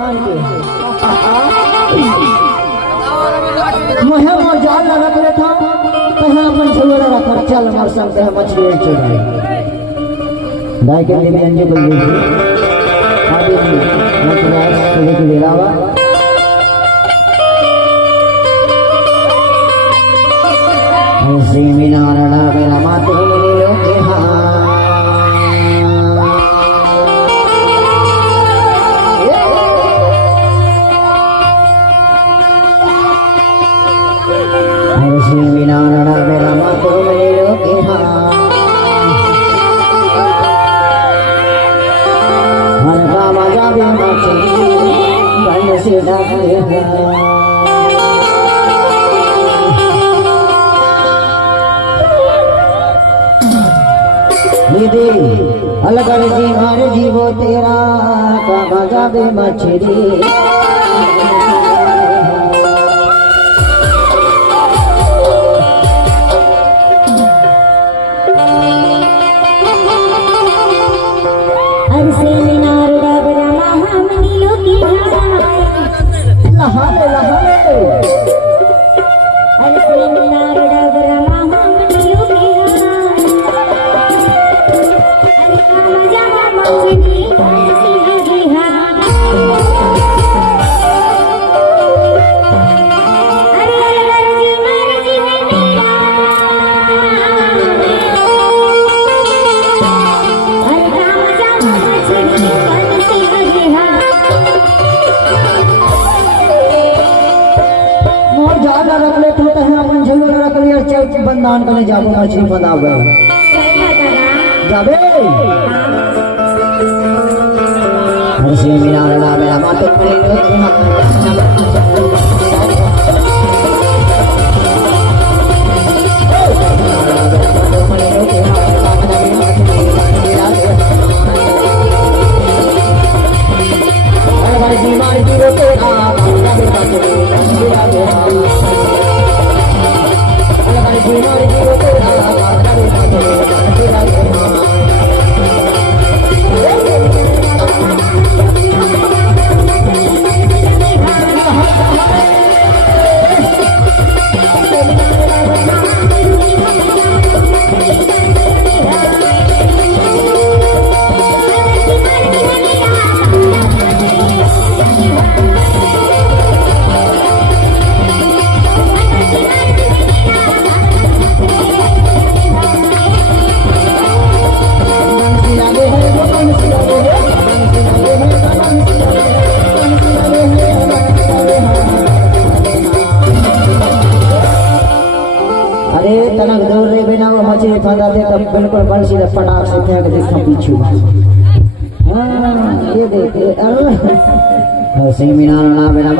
संभाल के मोह जाल लगा के था कहाँ अपन झोला रखा चल हमार संग है मछली चुराई दाई के लिए अंजे बोल रही आगे मतलब सुबह की बेलावा श्री मीनारण मेरा मातु मिले लोके श्री मीनारण मेरा मातु मिले लोके हर का मजा भी मचली बन से डाले अलग जी हर जीवो तेरा का भजा बे मछली बंदान करने जाबो मछली बनावे जाबे हर से मीनारण मेरा मातु तनक दौड़ रहे बिना वो मछली फंसा दे तब बिल्कुल बंसी से पटाख से फेंक दे पीछू हाँ ये देखे अरे सिंह मीनारण ना बिना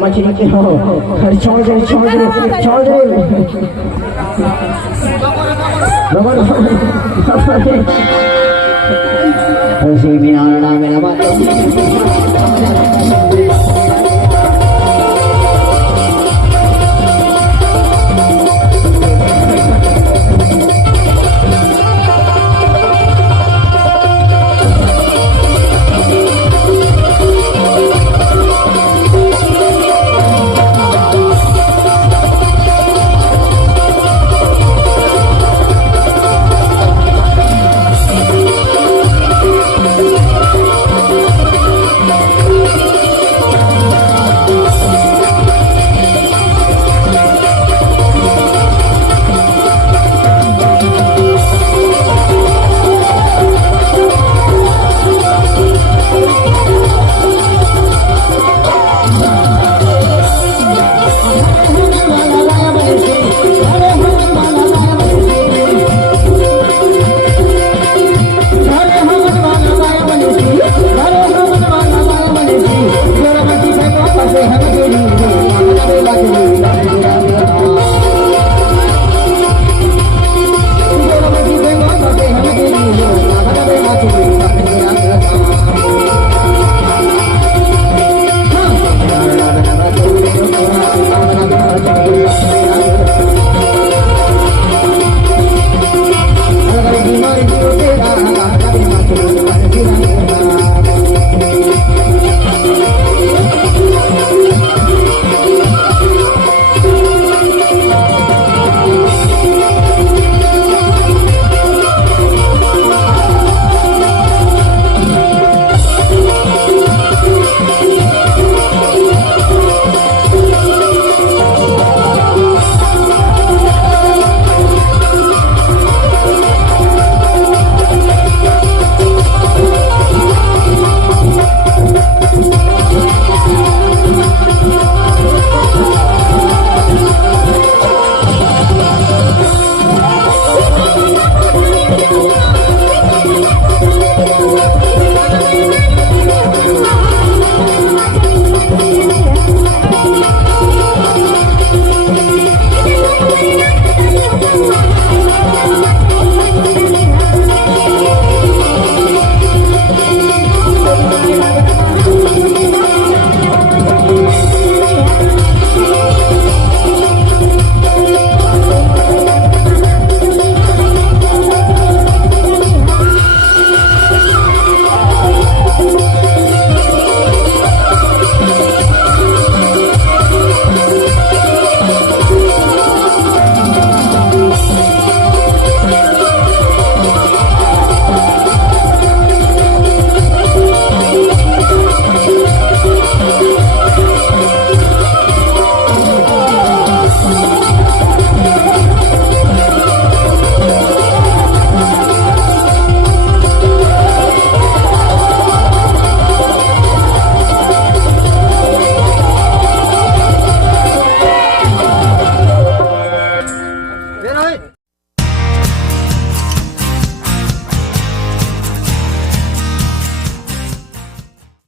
मछली के हो छोड़ दे मेरा